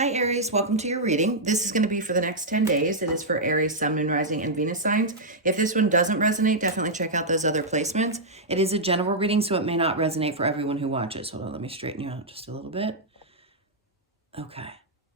Hi Aries, welcome to your reading. This is going to be for the next 10 days. It is for Aries, Sun, Moon, Rising, and Venus signs. If this one doesn't resonate, definitely check out those other placements. It is a general reading, so it may not resonate for everyone who watches. Hold on, let me straighten you out just a little bit. Okay,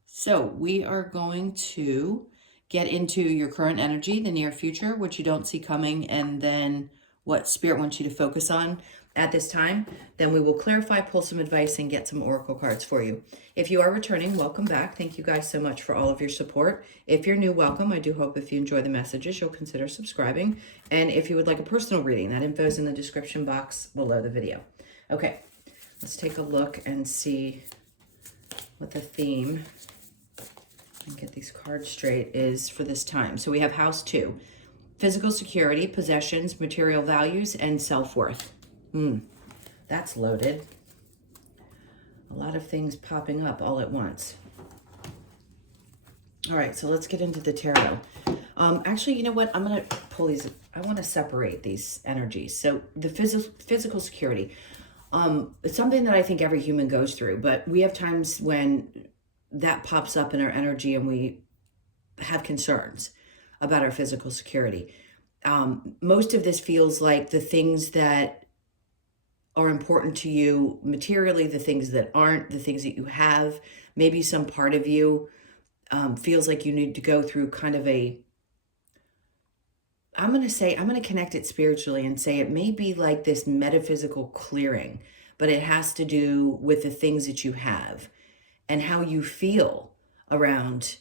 so we are going to get into your current energy, the near future, what you don't see coming, and then what Spirit wants you to focus on at this time. Then we will clarify, pull some advice, and get some oracle cards for you. If you are returning, welcome back. Thank you guys so much for all of your support. If you're new, welcome. I do hope if you enjoy the messages, you'll consider subscribing. And if you would like a personal reading, that info is in the description box below the video. Okay, let's take a look and see what the theme, and get these cards straight, is for this time. So we have house 2, physical security, possessions, material values, and self-worth. That's loaded. A lot of things popping up all at once. All right, so let's get into the tarot. Actually, you know what? I'm going to pull these. I want to separate these energies. So the physical security, it's something that I think every human goes through, but we have times when that pops up in our energy and we have concerns about our physical security. Most of this feels like the things that are important to you materially, the things that aren't, the things that you have. Maybe some part of you feels like you need to go through kind of I'm going to connect it spiritually and say it may be like this metaphysical clearing, but it has to do with the things that you have and how you feel around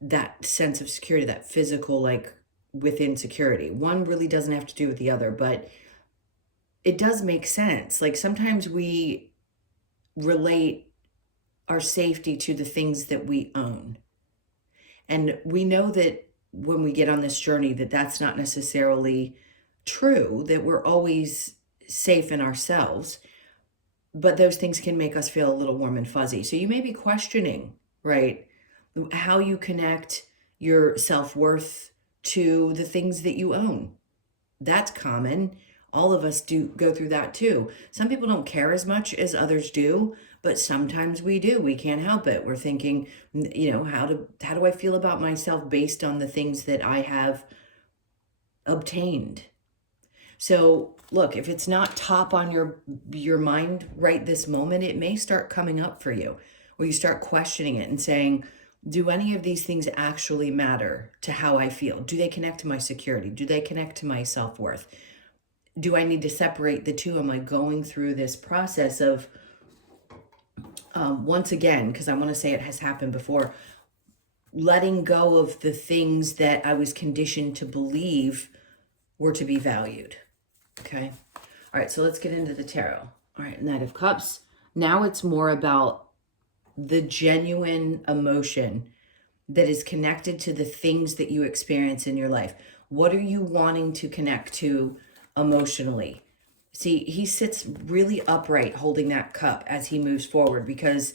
that sense of security, that physical, like within security. One really doesn't have to do with the other, but it does make sense. Like sometimes we relate our safety to the things that we own. And we know that when we get on this journey that that's not necessarily true, that we're always safe in ourselves, but those things can make us feel a little warm and fuzzy. So you may be questioning, right, how you connect your self-worth to the things that you own. That's common. All of us do go through that too. Some people don't care as much as others do, but sometimes we do. We can't help it. We're thinking, you know, how do I feel about myself based on the things that I have obtained? So look, if it's not top on your mind right this moment, it may start coming up for you, where you start questioning it and saying, do any of these things actually matter to how I feel? Do they connect to my security? Do they connect to my self-worth? Do I need to separate the two? Am I going through this process of, once again, because I want to say it has happened before, letting go of the things that I was conditioned to believe were to be valued? Okay. All right, so let's get into the tarot. All right, Knight of Cups. Now it's more about the genuine emotion that is connected to the things that you experience in your life. What are you wanting to connect to emotionally? See, he sits really upright holding that cup as he moves forward, because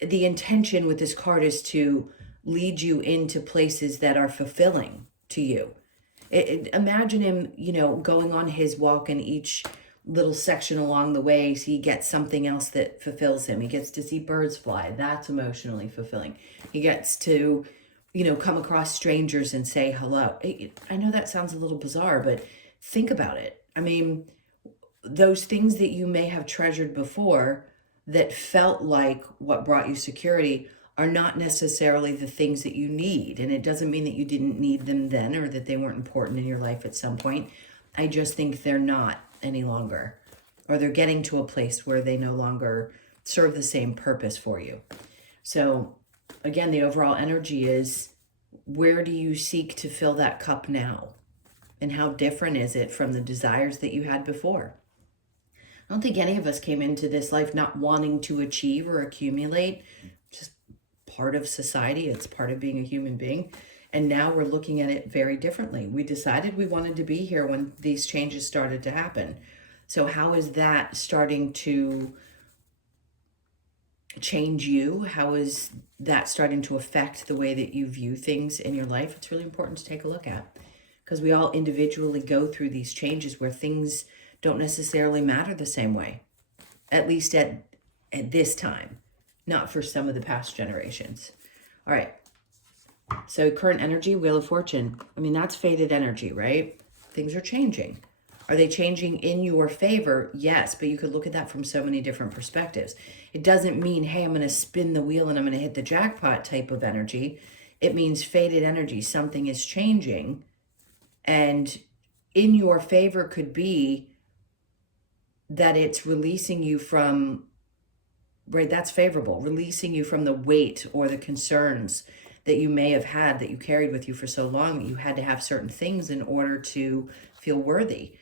the intention with this card is to lead you into places that are fulfilling to you. Imagine him, you know, going on his walk, and each little section along the way, so he gets something else that fulfills him. He gets to see birds fly. That's emotionally fulfilling. He gets to, you know, come across strangers and say hello. I know that sounds a little bizarre, but think about it. I mean, those things that you may have treasured before that felt like what brought you security are not necessarily the things that you need. And it doesn't mean that you didn't need them then or that they weren't important in your life at some point. I just think they're not any longer, or they're getting to a place where they no longer serve the same purpose for you. So again, the overall energy is, where do you seek to fill that cup now? And how different is it from the desires that you had before? I don't think any of us came into this life not wanting to achieve or accumulate. Just part of society. It's part of being a human being. And now we're looking at it very differently. We decided we wanted to be here when these changes started to happen. So how is that starting to change you? How is that starting to affect the way that you view things in your life? It's really important to take a look at, because we all individually go through these changes where things don't necessarily matter the same way, at least at this time. not for some of the past generations. All right. So current energy, Wheel of Fortune. I mean, that's faded energy, right? Things are changing. Are they changing in your favor? Yes, but you could look at that from so many different perspectives. It doesn't mean, hey, I'm going to spin the wheel and I'm going to hit the jackpot type of energy. It means faded energy. Something is changing. And in your favor could be that it's releasing you from, right, that's favorable, releasing you from the weight or the concerns that you may have had, that you carried with you for so long, that you had to have certain things in order to feel worthy,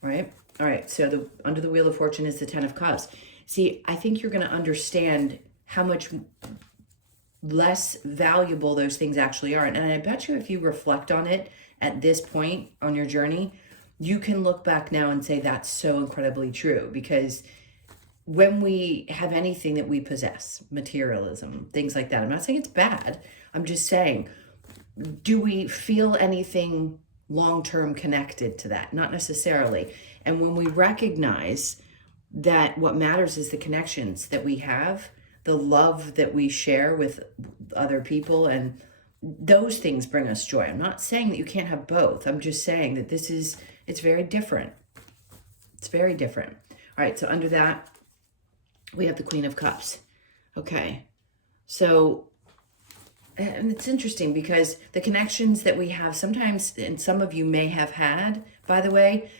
right? All right, so under the Wheel of Fortune is the Ten of Cups. See, I think you're going to understand how much less valuable those things actually are. And I bet you if you reflect on it at this point on your journey, you can look back now and say that's so incredibly true. Because when we have anything that we possess, materialism, things like that, I'm not saying it's bad. I'm just saying, do we feel anything long-term connected to that? Not necessarily. And when we recognize that what matters is the connections that we have, the love that we share with other people, and those things bring us joy. I'm not saying that you can't have both. I'm just saying that it's very different. It's very different. All right, so under that, we have the Queen of Cups. Okay, so, and it's interesting because the connections that we have sometimes, and some of you may have had, by the way,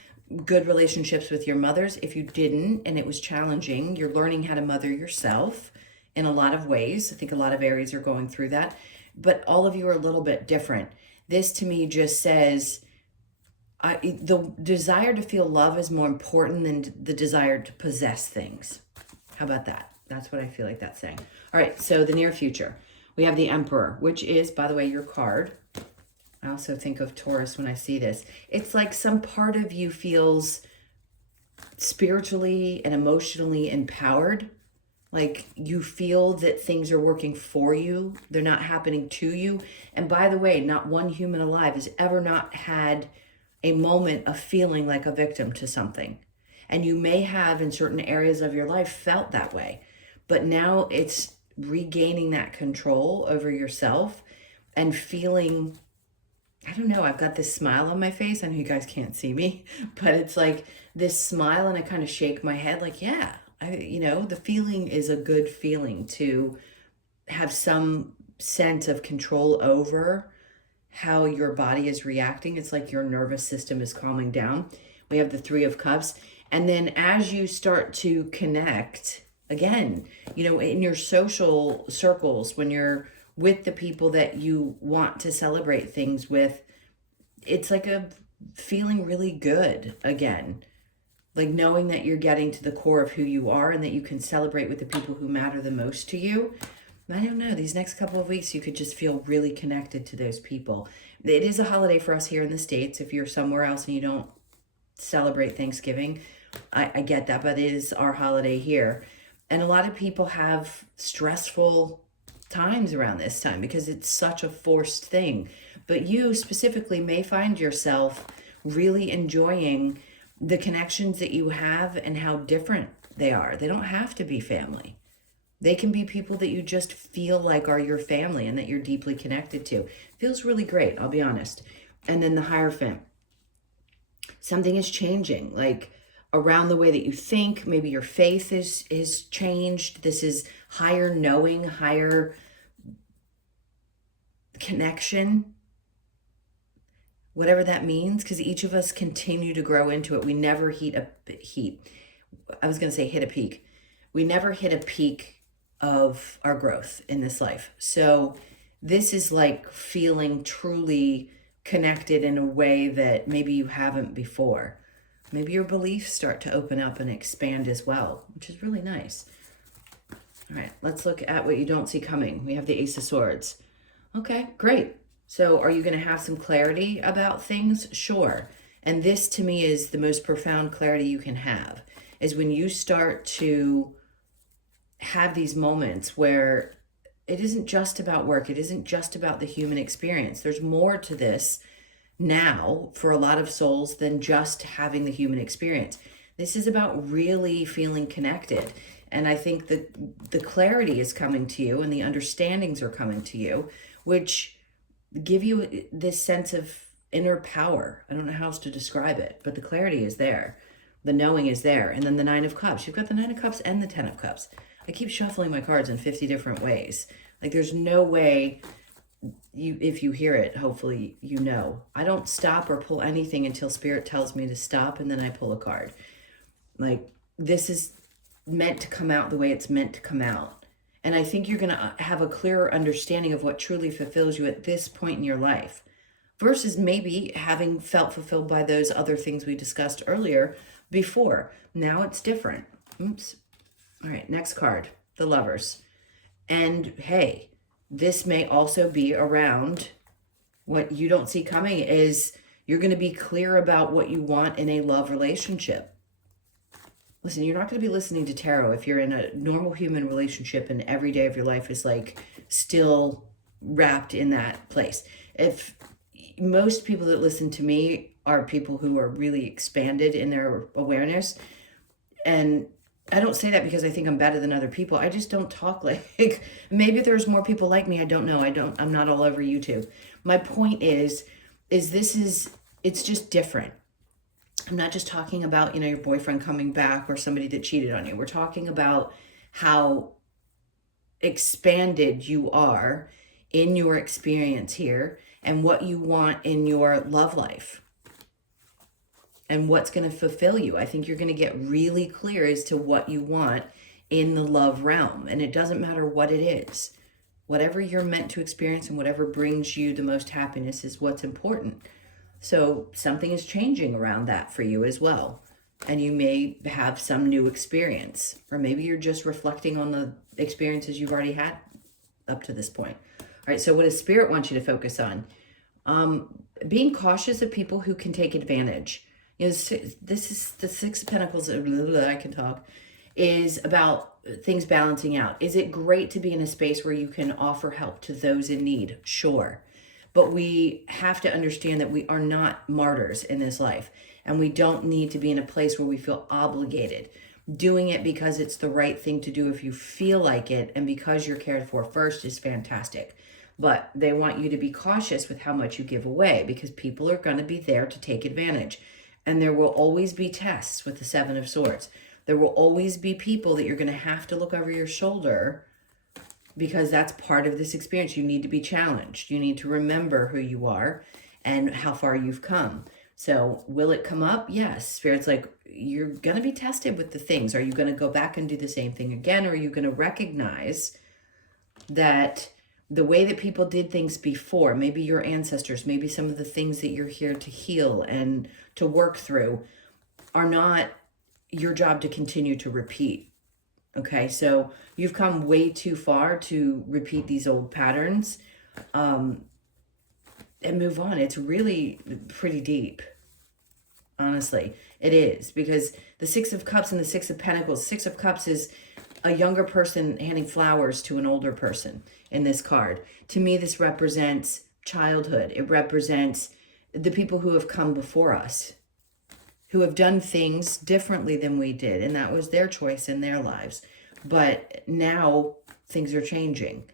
good relationships with your mothers. If you didn't, and it was challenging, you're learning how to mother yourself in a lot of ways. I think a lot of Aries are going through that, but all of you are a little bit different. This to me just says, the desire to feel love is more important than the desire to possess things. How about that? That's what I feel like that's saying. All right, so the near future. We have the Emperor, which is, by the way, your card. I also think of Taurus when I see this. It's like some part of you feels spiritually and emotionally empowered. Like you feel that things are working for you. They're not happening to you. And by the way, not one human alive has ever not had a moment of feeling like a victim to something. And you may have in certain areas of your life felt that way. But now it's regaining that control over yourself and feeling, I don't know, I've got this smile on my face. I know you guys can't see me, but it's like this smile, and I kind of shake my head like, yeah, the feeling is a good feeling to have some sense of control over how your body is reacting. It's like your nervous system is calming down. We have the Three of Cups. And then as you start to connect, again, in your social circles, when you're with the people that you want to celebrate things with, it's like a feeling really good again. Like knowing that you're getting to the core of who you are and that you can celebrate with the people who matter the most to you. I don't know, these next couple of weeks, you could just feel really connected to those people. It is a holiday for us here in the States. If you're somewhere else and you don't celebrate Thanksgiving, I get that, but it is our holiday here. And a lot of people have stressful times around this time because it's such a forced thing. But you specifically may find yourself really enjoying the connections that you have and how different they are. They don't have to be family. They can be people that you just feel like are your family and that you're deeply connected to. Feels really great, I'll be honest. And then the Hierophant. Something is changing, like around the way that you think. Maybe your faith is changed. This is higher knowing, higher connection, whatever that means, because each of us continue to grow into it. We never hit a peak. We never hit a peak of our growth in this life. So this is like feeling truly connected in a way that maybe you haven't before. Maybe your beliefs start to open up and expand as well, which is really nice. All right, let's look at what you don't see coming. We have the Ace of Swords. Okay, great. So are you going to have some clarity about things? Sure. And this to me is the most profound clarity you can have, is when you start to have these moments where it isn't just about work. It isn't just about the human experience. There's more to this now for a lot of souls than just having the human experience. This is about really feeling connected. And I think that the clarity is coming to you and the understandings are coming to you, which give you this sense of inner power. I don't know how else to describe it, but the clarity is there. The knowing is there. And then the Nine of Cups. You've got the Nine of Cups and the Ten of Cups. I keep shuffling my cards in 50 different ways. Like there's no way if you hear it, hopefully you know. I don't stop or pull anything until Spirit tells me to stop, and then I pull a card. Like this is meant to come out the way it's meant to come out. And I think you're going to have a clearer understanding of what truly fulfills you at this point in your life versus maybe having felt fulfilled by those other things we discussed earlier before. Now it's different. Oops. All right, next card, the Lovers. And hey, this may also be around what you don't see coming is you're going to be clear about what you want in a love relationship. Listen, you're not going to be listening to tarot if you're in a normal human relationship and every day of your life is like still wrapped in that place. If most people that listen to me are people who are really expanded in their awareness, and I don't say that because I think I'm better than other people. I just don't talk like, maybe there's more people like me. I don't know. I'm not all over YouTube. My point is it's just different. I'm not just talking about, your boyfriend coming back or somebody that cheated on you. We're talking about how expanded you are in your experience here and what you want in your love life and what's going to fulfill you. I think you're going to get really clear as to what you want in the love realm. And it doesn't matter what it is. Whatever you're meant to experience and whatever brings you the most happiness is what's important. So something is changing around that for you as well. And you may have some new experience, or maybe you're just reflecting on the experiences you've already had up to this point. All right, so what does Spirit want you to focus on? Being cautious of people who can take advantage. This is the Six of Pentacles, I can talk, is about things balancing out. Is it great to be in a space where you can offer help to those in need? Sure. But we have to understand that we are not martyrs in this life. And we don't need to be in a place where we feel obligated. Doing it because it's the right thing to do if you feel like it and because you're cared for first is fantastic. But they want you to be cautious with how much you give away because people are going to be there to take advantage. And there will always be tests with the Seven of Swords. There will always be people that you're going to have to look over your shoulder because that's part of this experience. You need to be challenged. You need to remember who you are and how far you've come. So will it come up? Yes. Spirit's like, you're going to be tested with the things. Are you going to go back and do the same thing again? Or are you going to recognize that the way that people did things before, maybe your ancestors, maybe some of the things that you're here to heal and to work through are not your job to continue to repeat. Okay, so you've come way too far to repeat these old patterns and move on. It's really pretty deep, honestly. It is, because the Six of Cups and the Six of Pentacles, Six of Cups is a younger person handing flowers to an older person in this card. To me, this represents childhood. It represents the people who have come before us, who have done things differently than we did, and that was their choice in their lives. But now things are changing.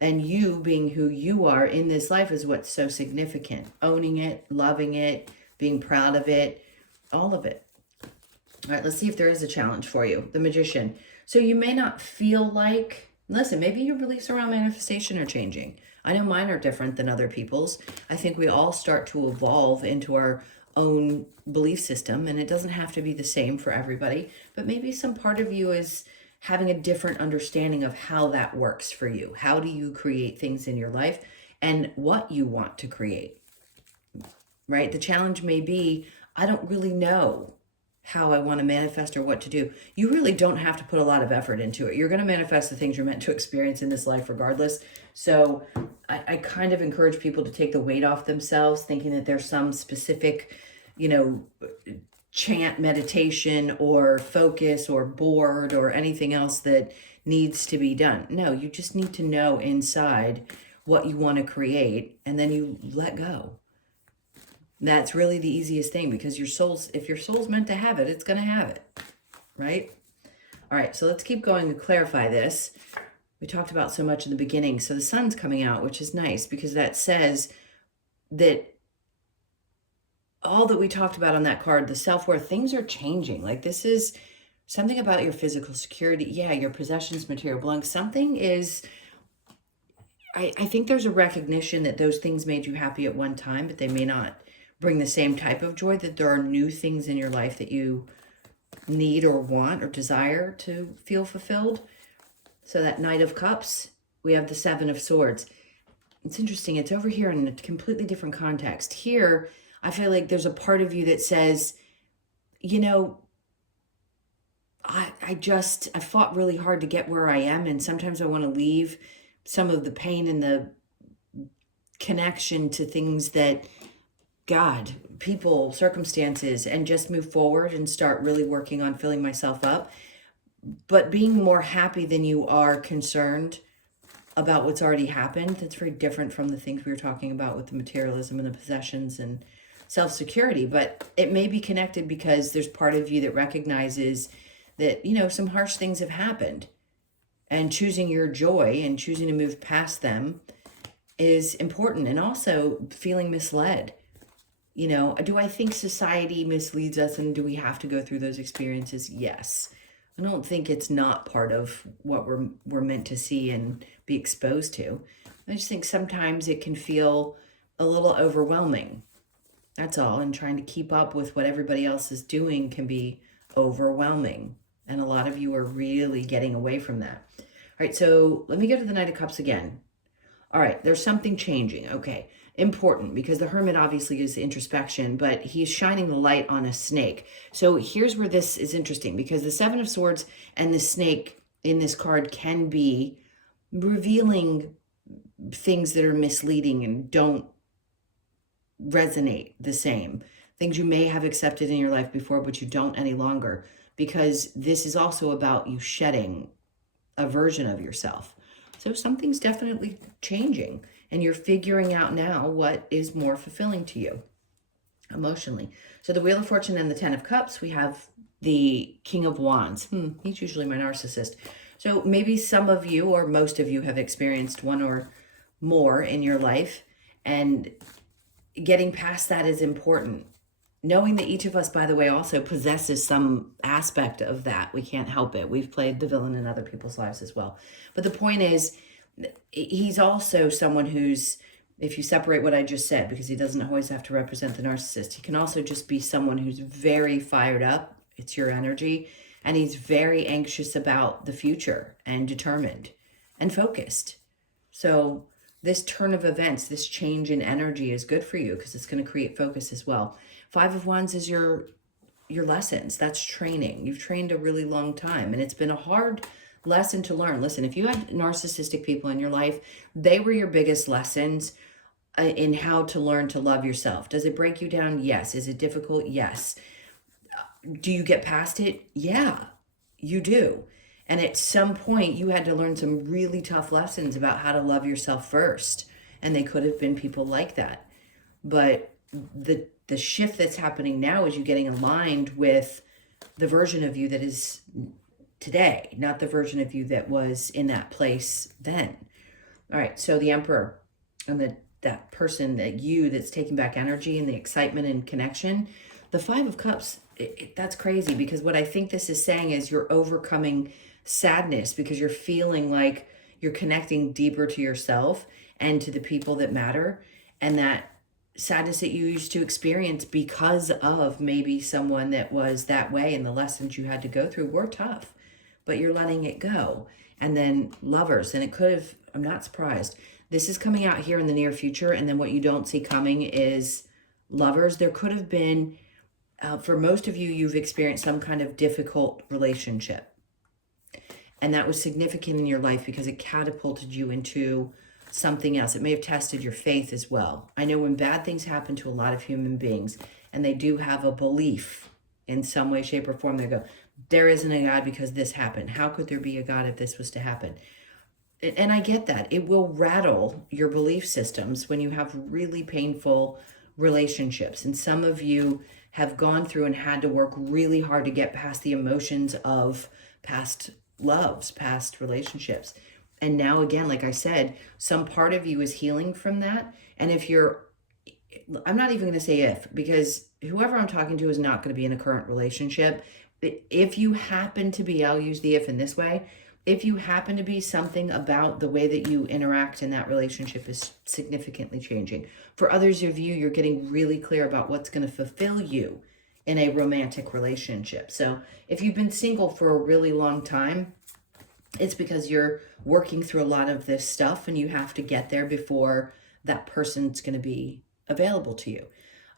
And you being who you are in this life is what's so significant. Owning it, loving it, being proud of it, all of it. All right, let's see if there is a challenge for you. The Magician. So you may not feel like, listen, maybe your beliefs around manifestation are changing. I know mine are different than other people's. I think we all start to evolve into our own belief system, and it doesn't have to be the same for everybody, but maybe some part of you is having a different understanding of how that works for you. How do you create things in your life and what you want to create, right? The challenge may be, I don't really know how I want to manifest or what to do. You really don't have to put a lot of effort into it. You're going to manifest the things you're meant to experience in this life regardless. So I kind of encourage people to take the weight off themselves, thinking that there's some specific, chant, meditation, or focus, or board, or anything else that needs to be done. No, you just need to know inside what you want to create, and then you let go. That's really the easiest thing, because if your soul's meant to have it, it's going to have it, right? All right, so let's keep going to clarify this. We talked about so much in the beginning. So the sun's coming out, which is nice because that says that all that we talked about on that card, the self-worth, things are changing. Like this is something about your physical security. Yeah, your possessions, material belongings. Something is, I think there's a recognition that those things made you happy at one time, but they may not bring the same type of joy, that there are new things in your life that you need or want or desire to feel fulfilled. So that Knight of Cups, we have the Seven of Swords. It's interesting. It's over here in a completely different context. Here, I feel like there's a part of you that says, you know, I fought really hard to get where I am. And sometimes I want to leave some of the pain and the connection to things that God, people, circumstances, and just move forward and start really working on filling myself up. But being more happy than you are concerned about what's already happened, that's very different from the things we were talking about with the materialism and the possessions and self-security. But it may be connected because there's part of you that recognizes that, you know, some harsh things have happened, and choosing your joy and choosing to move past them is important. And also feeling misled. You know, do I think society misleads us, and do we have to go through those experiences? Yes. I don't think it's not part of what we're meant to see and be exposed to. I just think sometimes it can feel a little overwhelming. That's all. And trying to keep up with what everybody else is doing can be overwhelming. And a lot of you are really getting away from that. All right, so let me go to the Knight of Cups again. All right, there's something changing. Okay, important, because the Hermit obviously is introspection, but he's shining the light on a snake. So here's where this is interesting, because the Seven of Swords and the snake in this card can be revealing things that are misleading and don't resonate the same. Things you may have accepted in your life before, but you don't any longer, because this is also about you shedding a version of yourself. So something's definitely changing, and you're figuring out now what is more fulfilling to you emotionally. So the Wheel of Fortune and the Ten of Cups, we have the King of Wands. He's usually my narcissist. So maybe some of you or most of you have experienced one or more in your life, and getting past that is important. Knowing that each of us, by the way, also possesses some aspect of that. We can't help it. We've played the villain in other people's lives as well. But the point is, he's also someone who's, if you separate what I just said, because he doesn't always have to represent the narcissist, he can also just be someone who's very fired up. It's your energy. And he's very anxious about the future and determined and focused. So this turn of events, this change in energy is good for you because it's going to create focus as well. Five of Wands is your lessons. That's training. You've trained a really long time, and it's been a hard lesson to learn. Listen, if you had narcissistic people in your life, they were your biggest lessons in how to learn to love yourself. Does it break you down? Yes. Is it difficult? Yes. Do you get past it? Yeah, you do. And at some point, you had to learn some really tough lessons about how to love yourself first. And they could have been people like that. But the shift that's happening now is you getting aligned with the version of you that is today, not the version of you that was in that place then. All right, so the Emperor and that person, that's taking back energy and the excitement and connection. The Five of Cups, that's crazy, because what I think this is saying is you're overcoming sadness because you're feeling like you're connecting deeper to yourself and to the people that matter, and that sadness that you used to experience because of maybe someone that was that way, and the lessons you had to go through were tough, but you're letting it go. And then Lovers, and it could have, I'm not surprised. This is coming out here in the near future, and then what you don't see coming is Lovers. There could have been, for most of you, you've experienced some kind of difficult relationship. And that was significant in your life because it catapulted you into something else. It may have tested your faith as well. I know when bad things happen to a lot of human beings, and they do have a belief in some way, shape, or form, they go, there isn't a God because this happened. How could there be a God if this was to happen? And I get that. It will rattle your belief systems when you have really painful relationships. And some of you have gone through and had to work really hard to get past the emotions of past loves, past relationships. And now again, like I said, some part of you is healing from that. And if you're, I'm not even going to say if, because whoever I'm talking to is not going to be in a current relationship. If you happen to be, I'll use the if in this way, if you happen to be, something about the way that you interact in that relationship is significantly changing. For others of you, you're getting really clear about what's going to fulfill you in a romantic relationship. So if you've been single for a really long time, it's because you're working through a lot of this stuff and you have to get there before that person's going to be available to you.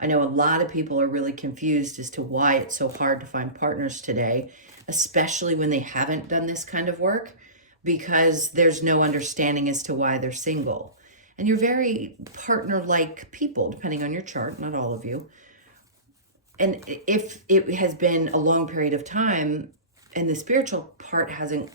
I know a lot of people are really confused as to why it's so hard to find partners today, especially when they haven't done this kind of work, because there's no understanding as to why they're single. And you're very partner-like people, depending on your chart, not all of you. And if it has been a long period of time and the spiritual part hasn't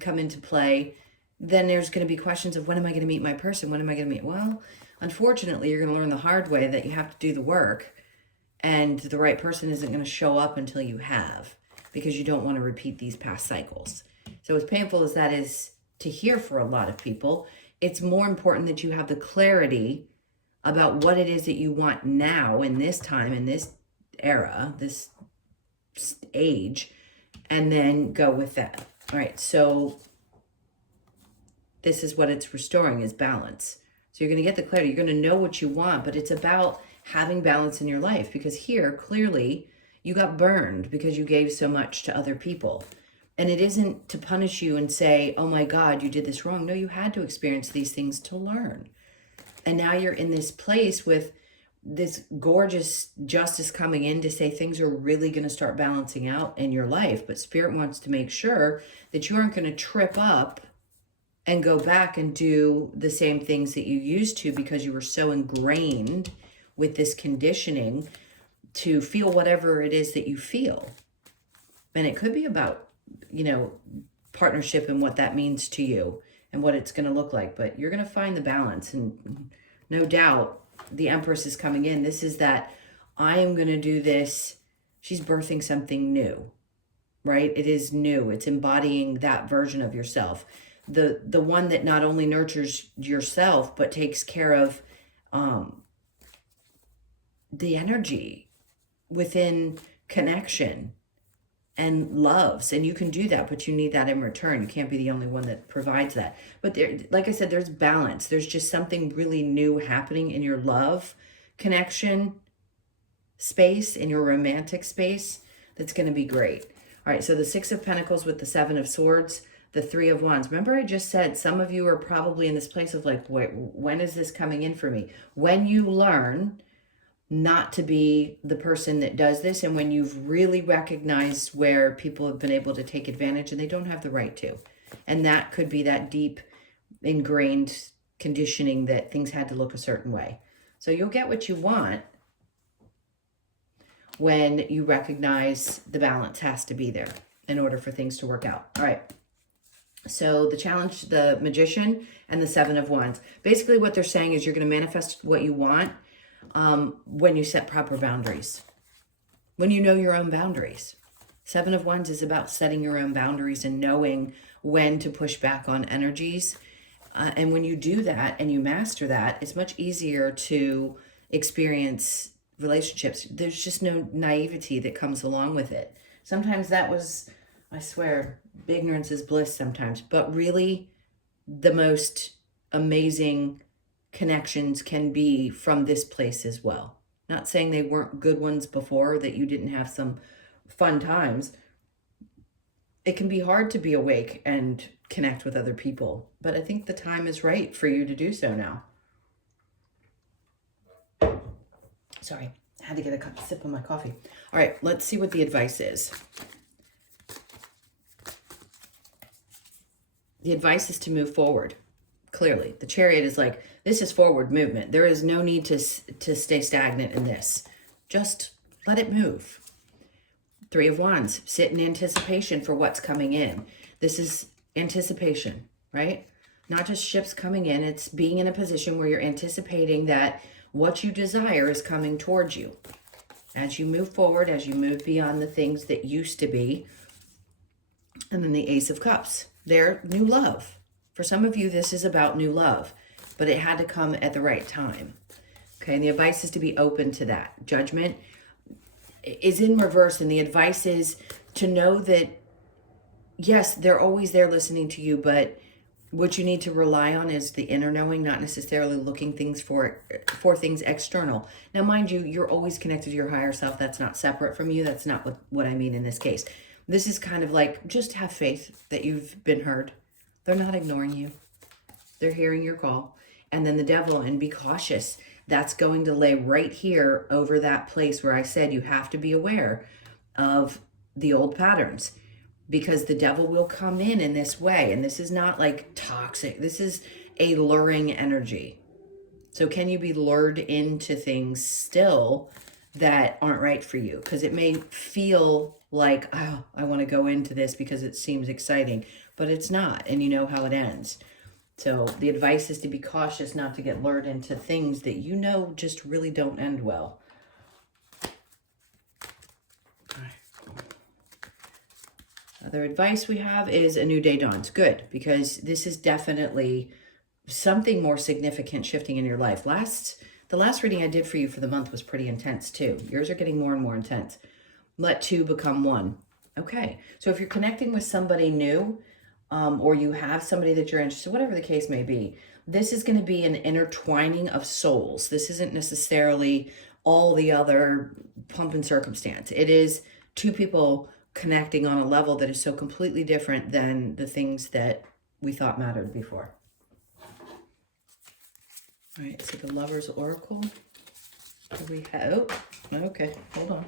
come into play, then there's going to be questions of, when am I going to meet my person? When am I going to meet? Well, unfortunately, you're going to learn the hard way that you have to do the work, and the right person isn't going to show up until you have, because you don't want to repeat these past cycles. So as painful as that is to hear for a lot of people, it's more important that you have the clarity about what it is that you want now in this time, in this era, this age, and then go with that. All right, so this is what it's restoring, is balance. So you're going to get the clarity. You're going to know what you want, but it's about having balance in your life, because here, clearly, you got burned because you gave so much to other people. And it isn't to punish you and say, oh my God, you did this wrong. No, you had to experience these things to learn. And now you're in this place with this gorgeous justice coming in to say things are really going to start balancing out in your life. But Spirit wants to make sure that you aren't going to trip up and go back and do the same things that you used to, because you were so ingrained with this conditioning to feel whatever it is that you feel. And it could be about, partnership and what that means to you and what it's going to look like. But you're going to find the balance. And no doubt, the Empress is coming in. This is that I am going to do this. She's birthing something new, right? It is new. It's embodying that version of yourself. The one that not only nurtures yourself, but takes care of the energy within connection and loves. And you can do that, but you need that in return. You can't be the only one that provides that. But there, like I said, there's balance. There's just something really new happening in your love connection space, in your romantic space, that's going to be great. All right, so the Six of Pentacles with the Seven of Swords, the Three of Wands. Remember I just said some of you are probably in this place of like, wait, when is this coming in for me? When you learn not to be the person that does this, and when you've really recognized where people have been able to take advantage and they don't have the right to. And that could be that deep ingrained conditioning that things had to look a certain way. So you'll get what you want when you recognize the balance has to be there in order for things to work out. All right. So the challenge, the Magician and the Seven of Wands. Basically what they're saying is you're going to manifest what you want when you set proper boundaries, when you know your own boundaries. Seven of Wands is about setting your own boundaries and knowing when to push back on energies. And when you do that and you master that, it's much easier to experience relationships. There's just no naivety that comes along with it. Sometimes that was, I swear, ignorance is bliss sometimes, but really the most amazing connections can be from this place as well. Not saying they weren't good ones before, that you didn't have some fun times. It can be hard to be awake and connect with other people, but I think the time is right for you to do so now. Sorry, I had to get a sip of my coffee. All right, let's see what the advice is. The advice is to move forward. Clearly, the Chariot is like, this is forward movement. There is no need to stay stagnant in this. Just let it move. Three of Wands, sit in anticipation for what's coming in. This is anticipation, right? Not just ships coming in. It's being in a position where you're anticipating that what you desire is coming towards you. As you move forward, as you move beyond the things that used to be, And then the Ace of Cups. They're new love. For some of you, this is about new love, but it had to come at the right time. Okay, and the advice is to be open to that. Judgment is in reverse, and the advice is to know that, yes, they're always there listening to you, but what you need to rely on is the inner knowing, not necessarily looking things for things external. Now, mind you, you're always connected to your higher self. That's not separate from you. That's not what I mean in this case. This is kind of like, just have faith that you've been heard. They're not ignoring you. They're hearing your call. And then the devil, and be cautious. That's going to lay right here over that place where I said you have to be aware of the old patterns, because the devil will come in this way. And this is not like toxic. This is a luring energy. So can you be lured into things still that aren't right for you? Because it may feel like, oh, I want to go into this because it seems exciting, but it's not. And you know how it ends. So the advice is to be cautious not to get lured into things that you know just really don't end well. Other advice we have is a new day dawns. Good, because this is definitely something more significant shifting in your life. The last reading I did for you for the month was pretty intense too. Yours are getting more and more intense. Let two become one. Okay, so if you're connecting with somebody new, or you have somebody that you're interested, whatever the case may be, this is going to be an intertwining of souls. This isn't necessarily all the other pump and circumstance. It is two people connecting on a level that is so completely different than the things that we thought mattered before. All right, so the Lover's Oracle. We have, okay, hold on.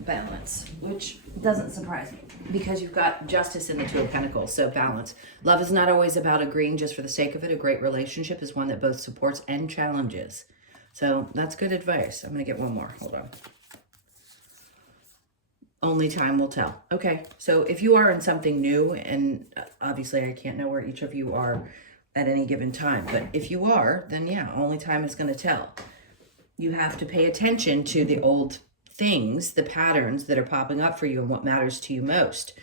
Balance, which doesn't surprise me because you've got Justice in the Two of Pentacles, so balance. Love is not always about agreeing just for the sake of it. A great relationship is one that both supports and challenges. So that's good advice. I'm going to get one more. Hold on. Only time will tell. Okay, so if you are in something new, and obviously I can't know where each of you are at any given time, but if you are, then yeah, only time is going to tell. You have to pay attention to the old things, the patterns that are popping up for you and what matters to you most.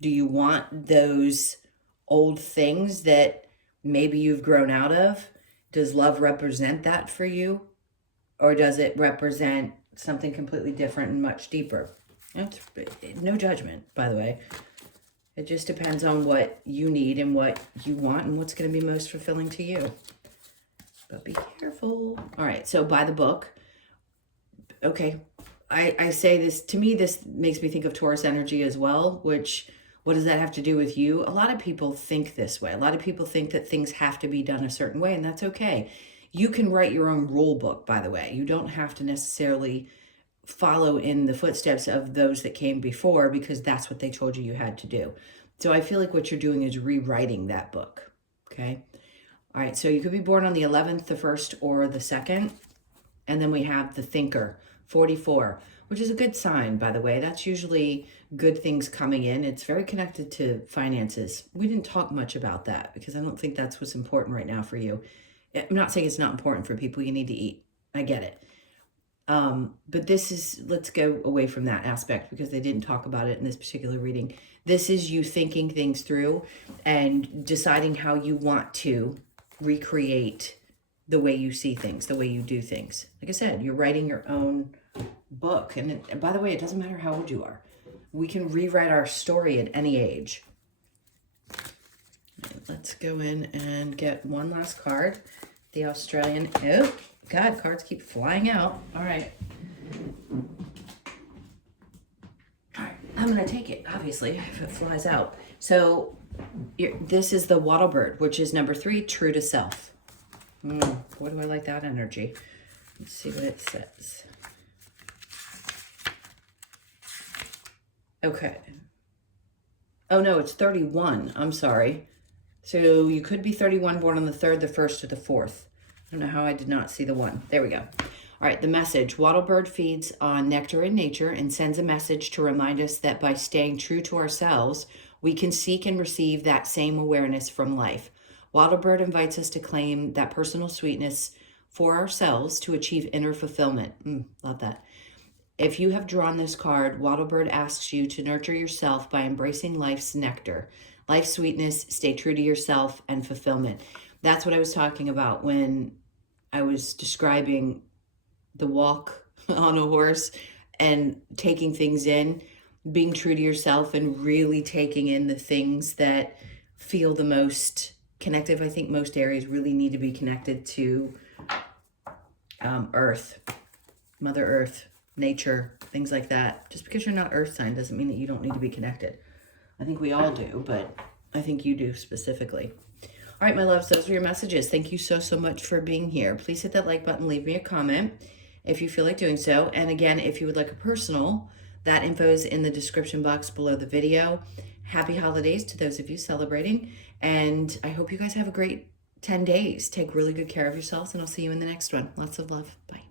Do you want those old things that maybe you've grown out of? Does love represent that for you? Or does it represent something completely different and much deeper? It's no judgment, by the way. It just depends on what you need and what you want and what's going to be most fulfilling to you. But be careful. All right, so by the book. Okay, I say this, to me, this makes me think of Taurus energy as well, which, what does that have to do with you? A lot of people think this way. A lot of people think that things have to be done a certain way, and that's okay. You can write your own rule book, by the way. You don't have to necessarily follow in the footsteps of those that came before because that's what they told you had to do. So I feel like what you're doing is rewriting that book, okay? All right, so you could be born on the 11th, the 1st, or the 2nd. And then we have the Thinker, 44, which is a good sign, by the way. That's usually good things coming in. It's very connected to finances. We didn't talk much about that because I don't think that's what's important right now for you. I'm not saying it's not important for people. You need to eat. I get it. But this is, let's go away from that aspect because they didn't talk about it in this particular reading. This is you thinking things through and deciding how you want to recreate the way you see things, the way you do things. Like I said, you're writing your own book. And by the way, it doesn't matter how old you are. We can rewrite our story at any age. Let's go in and get one last card. The Australian, oh, God, cards keep flying out. All right. All right, I'm going to take it, obviously, if it flies out. So this is the Wattle Bird, which is number 3, true to self. Boy, do I like that energy. Let's see what it says. Okay. Oh, no, it's 31. I'm sorry. So you could be 31, born on the 3rd, the 1st, or the 4th. I don't know how I did not see the 1. There we go. All right, the message. Wattlebird feeds on nectar in nature and sends a message to remind us that by staying true to ourselves, we can seek and receive that same awareness from life. Wattlebird invites us to claim that personal sweetness for ourselves to achieve inner fulfillment. Love that. If you have drawn this card, Wattlebird asks you to nurture yourself by embracing life's nectar, life's sweetness, stay true to yourself, and fulfillment. That's what I was talking about when I was describing the walk on a horse and taking things in, being true to yourself and really taking in the things that feel the most connective. I think most Aries really need to be connected to Earth, Mother Earth, nature, things like that. Just because you're not Earth sign doesn't mean that you don't need to be connected. I think we all do, but I think you do specifically. All right, my loves, those were your messages. Thank you so, so much for being here. Please hit that like button, leave me a comment if you feel like doing so. And again, if you would like a personal, that info is in the description box below the video. Happy holidays to those of you celebrating. And I hope you guys have a great 10 days. Take really good care of yourselves, and I'll see you in the next one. Lots of love. Bye.